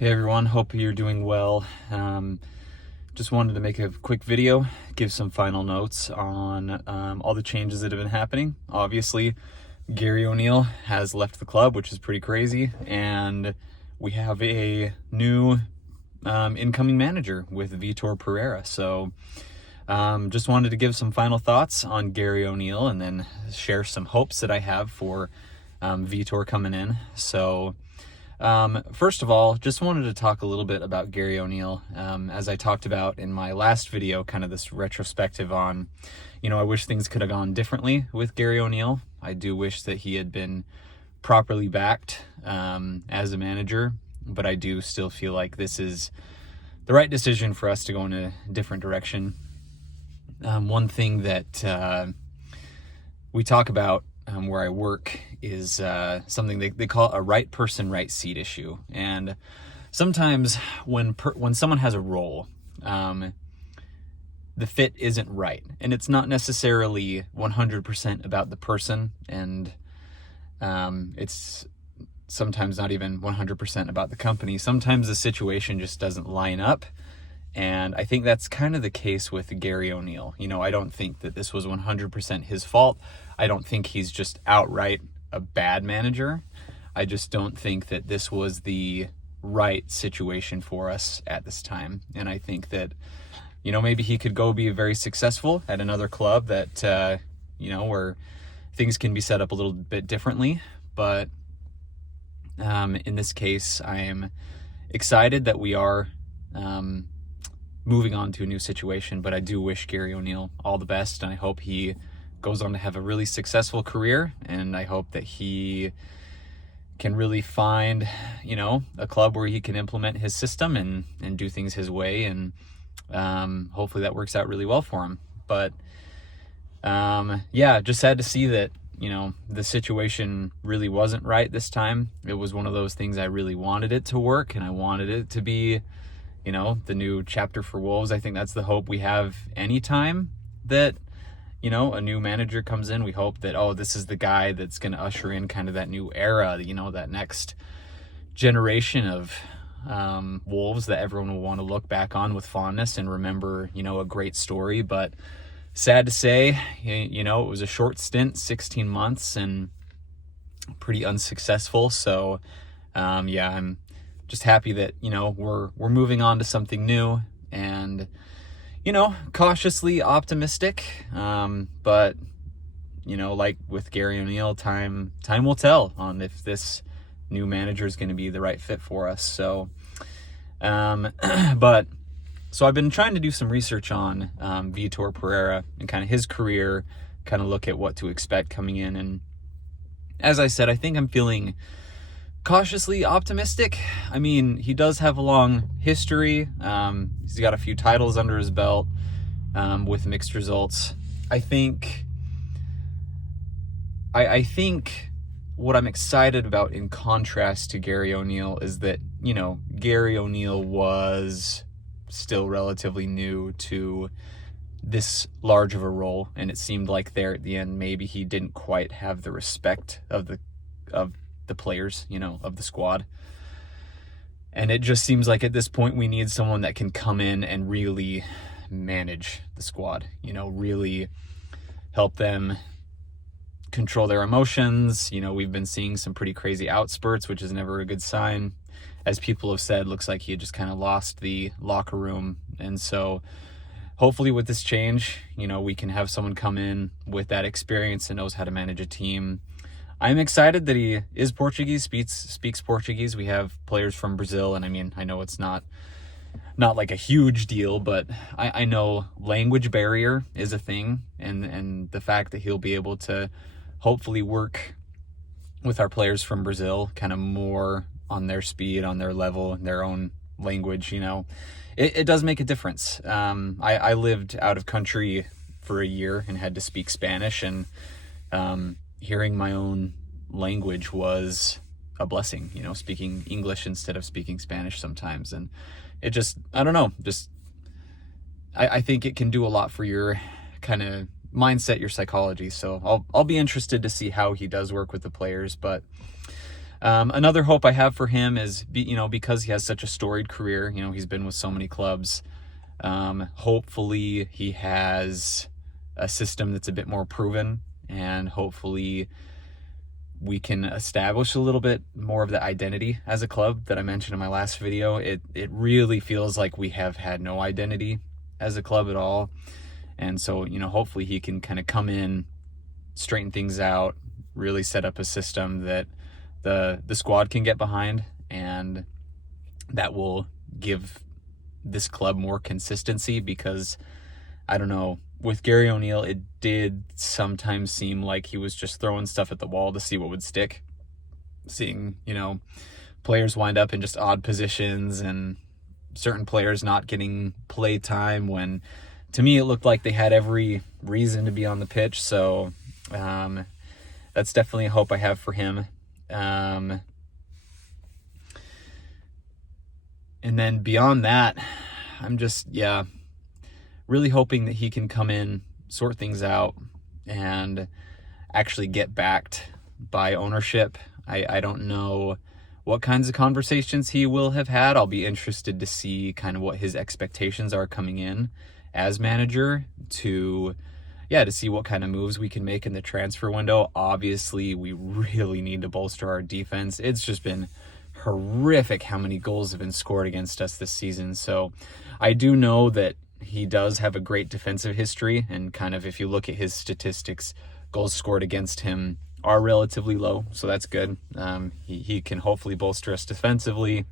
Hey everyone, hope you're doing well. Just wanted to make a quick video, give some final notes on all the changes that have been happening. Obviously, Gary O'Neill has left the club, which is pretty crazy, and we have a new incoming manager with Vitor Pereira. So just wanted to give some final thoughts on Gary O'Neill and then share some hopes that I have for Vitor coming in. So first of all, just wanted to talk a little bit about Gary O'Neill. As I talked about in my last video, kind of this retrospective on, I wish things could have gone differently with Gary O'Neill. I do wish that he had been properly backed as a manager, but I do still feel like this is the right decision for us to go in a different direction. One thing that we talk about where I work is something they call a right person, right seat issue. And sometimes when someone has a role, the fit isn't right. And it's not necessarily 100% about the person, and it's sometimes not even 100% about the company. Sometimes the situation just doesn't line up. And I think that's kind of the case with Gary O'Neill. I don't think that this was 100% his fault. I don't think he's just outright a bad manager. I just don't think that this was the right situation for us at this time. And I think that, maybe he could go be very successful at another club that, where things can be set up a little bit differently. But in this case, I am excited that we are moving on to a new situation, but I do wish Gary O'Neill all the best, and I hope he goes on to have a really successful career, and I hope that he can really find, a club where he can implement his system and do things his way, and hopefully that works out really well for him. But just sad to see that, the situation really wasn't right this time. It was one of those things I really wanted it to work, and I wanted it to be the new chapter for Wolves. I think that's the hope we have anytime that, a new manager comes in. We hope that, this is the guy that's going to usher in kind of that new era, that next generation of Wolves that everyone will want to look back on with fondness and remember, a great story. But sad to say, it was a short stint, 16 months, and pretty unsuccessful. So, I'm just happy that, we're moving on to something new, and, cautiously optimistic. But, like with Gary O'Neill, time will tell on if this new manager is going to be the right fit for us. So, so I've been trying to do some research on Vitor Pereira and kind of his career, kind of look at what to expect coming in. And as I said, I think I'm feeling cautiously optimistic. I mean, he does have a long history. He's got a few titles under his belt with mixed results. I think what I'm excited about in contrast to Gary O'Neill is that, Gary O'Neill was still relatively new to this large of a role, and it seemed like there at the end maybe he didn't quite have the respect of the players, of the squad. And it just seems like at this point we need someone that can come in and really manage the squad, really help them control their emotions. We've been seeing some pretty crazy outspurts, which is never a good sign. As people have said, looks like he had just kind of lost the locker room. And so hopefully with this change, we can have someone come in with that experience and knows how to manage a team. I'm excited that he is Portuguese, speaks Portuguese. We have players from Brazil, and I know it's not like a huge deal, but I know language barrier is a thing, and the fact that he'll be able to hopefully work with our players from Brazil kind of more on their speed, on their level, their own language, it does make a difference. I lived out of country for a year and had to speak Spanish, and hearing my own language was a blessing, speaking English instead of speaking Spanish sometimes. And it just, I don't know, I think it can do a lot for your kind of mindset, your psychology. So I'll be interested to see how he does work with the players. But Another hope I have for him is, because he has such a storied career, he's been with so many clubs. Hopefully he has a system that's a bit more proven, and hopefully we can establish a little bit more of the identity as a club that I mentioned in my last video. It really feels like we have had no identity as a club at all. And so, hopefully he can kind of come in, straighten things out, really set up a system that the squad can get behind, and that will give this club more consistency. Because I don't know, with Gary O'Neill, it did sometimes seem like he was just throwing stuff at the wall to see what would stick. Seeing, players wind up in just odd positions, and certain players not getting play time when, to me, it looked like they had every reason to be on the pitch. So that's definitely a hope I have for him. And then beyond that, I'm just, really hoping that he can come in, sort things out, and actually get backed by ownership. I don't know what kinds of conversations he will have had. I'll be interested to see kind of what his expectations are coming in as manager, to see what kind of moves we can make in the transfer window. Obviously, we really need to bolster our defense. It's just been horrific how many goals have been scored against us this season. So I do know that he does have a great defensive history, and kind of, if you look at his statistics, goals scored against him are relatively low, so that's good. He can hopefully bolster us defensively.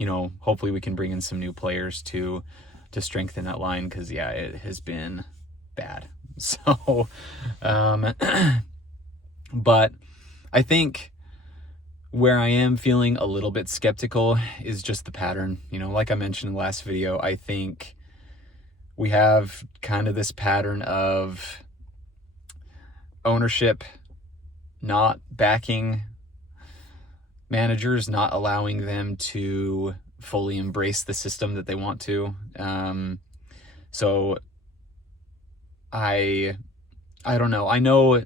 Hopefully we can bring in some new players to strengthen that line, because it has been bad. So but I think where I am feeling a little bit skeptical is just the pattern. Like I mentioned in the last video, I think we have kind of this pattern of ownership not backing managers, not allowing them to fully embrace the system that they want to. So I don't know. I know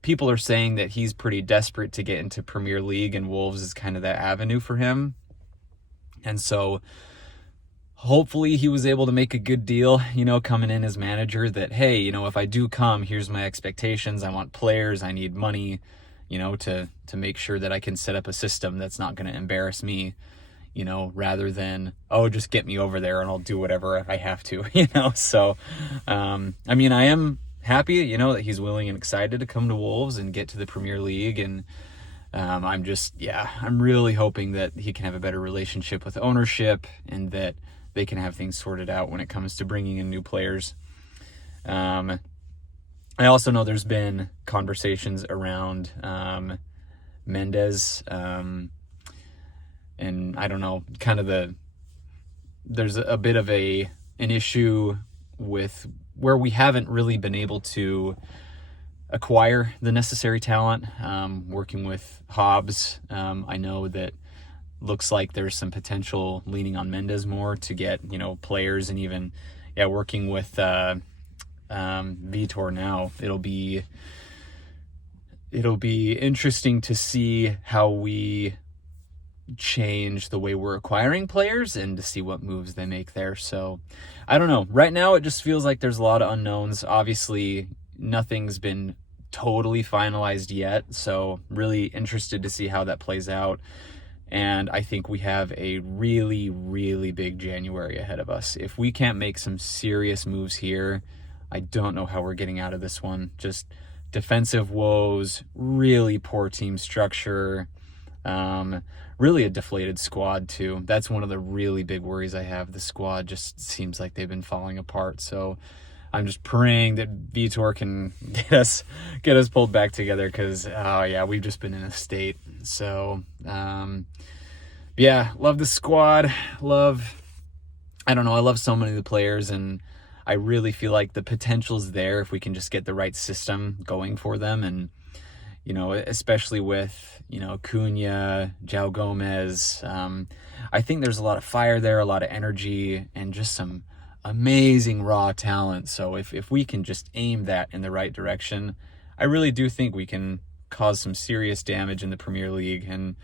people are saying that he's pretty desperate to get into Premier League, and Wolves is kind of that avenue for him. And so hopefully he was able to make a good deal, coming in as manager, that, hey, if I do come, here's my expectations. I want players. I need money, to make sure that I can set up a system that's not going to embarrass me, rather than, just get me over there and I'll do whatever I have to, So, I am happy, that he's willing and excited to come to Wolves and get to the Premier League. And I'm really hoping that he can have a better relationship with ownership, and that they can have things sorted out when it comes to bringing in new players. I also know there's been conversations around Mendes, and I don't know, kind of there's a bit of an issue with where we haven't really been able to acquire the necessary talent. Working with Hobbs, I know that looks like there's some potential leaning on Mendes more to get, players, and even, working with Vitor now. It'll be interesting to see how we change the way we're acquiring players, and to see what moves they make there. So I don't know. Right now, it just feels like there's a lot of unknowns. Obviously, nothing's been totally finalized yet, so really interested to see how that plays out. And I think we have a really, really big January ahead of us. If we can't make some serious moves here, I don't know how we're getting out of this one. Just defensive woes, really poor team structure, really a deflated squad too. That's one of the really big worries I have. The squad just seems like they've been falling apart. So I'm just praying that Vitor can get us pulled back together, because we've just been in a state. So love the squad. I love so many of the players, and I really feel like the potential's there if we can just get the right system going for them. And especially with Cunha, João Gomez, I think there's a lot of fire there, a lot of energy, and just some amazing raw talent. So if we can just aim that in the right direction, I really do think we can cause some serious damage in the Premier League. And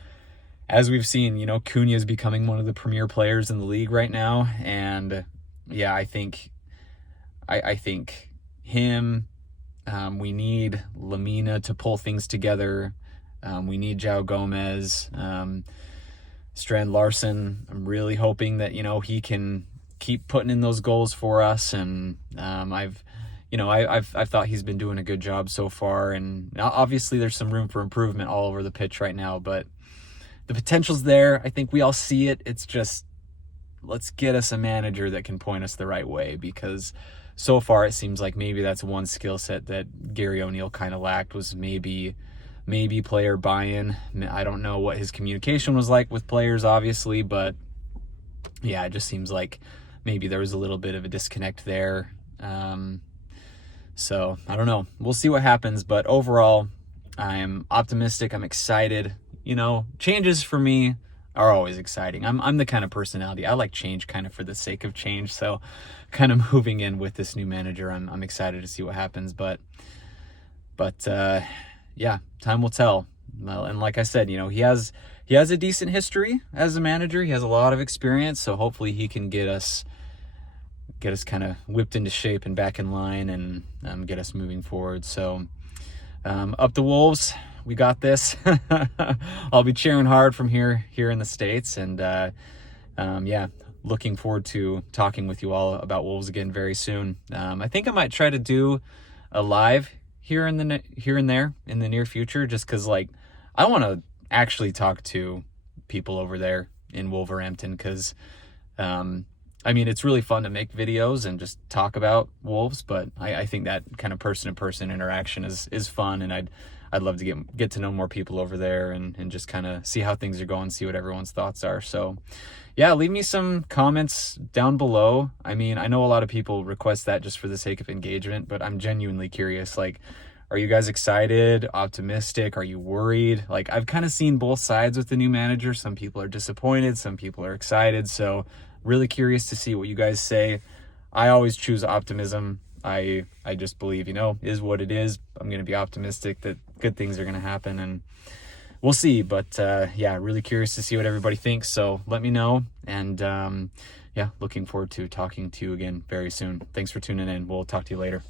as we've seen, Cunha is becoming one of the premier players in the league right now. And yeah, I think him, we need Lamina to pull things together. We need João Gomez, Strand Larson. I'm really hoping that, he can keep putting in those goals for us. And I've thought he's been doing a good job so far. And obviously there's some room for improvement all over the pitch right now, but the potential's there. I think we all see it. It's just, let's get us a manager that can point us the right way, because so far it seems like maybe that's one skill set that Gary O'Neill kind of lacked, was maybe player buy-in. I don't know what his communication was like with players, obviously, but yeah, it just seems like maybe there was a little bit of a disconnect there. So I don't know. We'll see what happens, but overall, I'm optimistic. I'm excited. Changes for me are always exciting. I'm the kind of personality, I like change kind of for the sake of change. So kind of moving in with this new manager, I'm excited to see what happens. But yeah, time will tell. Well, and like I said, he has a decent history as a manager. He has a lot of experience, so hopefully he can get us kind of whipped into shape and back in line, and get us moving forward. So up the Wolves. We got this. I'll be cheering hard from here in the States. And yeah, looking forward to talking with you all about Wolves again very soon. I think I might try to do a live here and there in the near future, just because I want to actually talk to people over there in Wolverhampton, because it's really fun to make videos and just talk about Wolves, but I think that kind of person-to-person interaction is fun, and I'd love to get to know more people over there and just kind of see how things are going, see what everyone's thoughts are. So yeah, leave me some comments down below. I know a lot of people request that just for the sake of engagement, but I'm genuinely curious. Are you guys excited, optimistic? Are you worried? I've kind of seen both sides with the new manager. Some people are disappointed, some people are excited. So really curious to see what you guys say. I always choose optimism. I just believe, is what it is. I'm going to be optimistic that good things are going to happen, and we'll see. But yeah, really curious to see what everybody thinks. So let me know. And yeah, looking forward to talking to you again very soon. Thanks for tuning in. We'll talk to you later.